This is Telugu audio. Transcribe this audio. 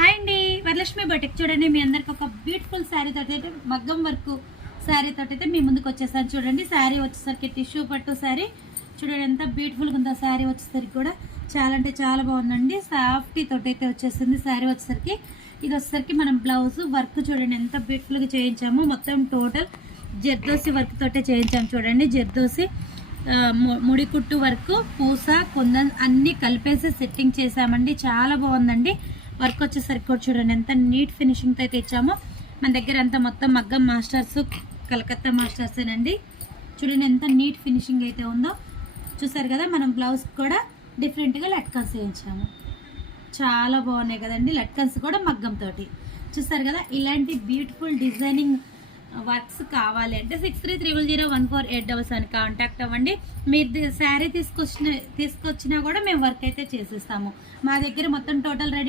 హాయ్ అండి, వరలక్ష్మి బొటిక్ చూడండి. మీ అందరికి ఒక బ్యూటిఫుల్ శారీ తోటి అయితే మగ్గం వర్క్ శారీ తోటి అయితే మీ ముందుకు వచ్చేసాను. చూడండి శారీ వచ్చేసరికి టిష్యూ పట్టు శారీ చూడండి, ఎంత బ్యూటిఫుల్గా ఉందో. శారీ వచ్చేసరికి కూడా చాలా అంటే చాలా బాగుందండి. సాఫ్టీ తోటి అయితే వచ్చేసింది శారీ వచ్చేసరికి. ఇది వచ్చేసరికి మనం బ్లౌజ్ వర్క్ చూడండి ఎంత బ్యూటిఫుల్గా చేయించాము. మొత్తం టోటల్ జర్దోసి వర్క్ తోటే చేయించాము. చూడండి జర్దోసి ముడి కుట్టు వర్క్, పూస, కుందన్ అన్నీ కలిపేసి సెట్టింగ్ చేసామండి. చాలా బాగుందండి. వర్క్ వచ్చేసరికి కూడా చూడండి ఎంత నీట్ ఫినిషింగ్తో అయితే ఇచ్చామో. మన దగ్గర అంతా మొత్తం మగ్గం మాస్టర్స్, కలకత్తా మాస్టర్సేనండి. చూడండి ఎంత నీట్ ఫినిషింగ్ అయితే ఉందో. చూసారు కదా, మనం బ్లౌజ్ కూడా డిఫరెంట్గా లట్కన్స్ వేయించాము. చాలా బాగున్నాయి కదండి. లట్కన్స్ కూడా మగ్గంతో. చూసారు కదా, ఇలాంటి బ్యూటిఫుల్ డిజైనింగ్ వర్క్స్ కావాలి అంటే 63000148 కాంటాక్ట్ అవ్వండి. మీరు శారీ తీసుకొచ్చినా కూడా మేము వర్క్ అయితే చేసేస్తాము. మా దగ్గర మొత్తం టోటల్ రెడీ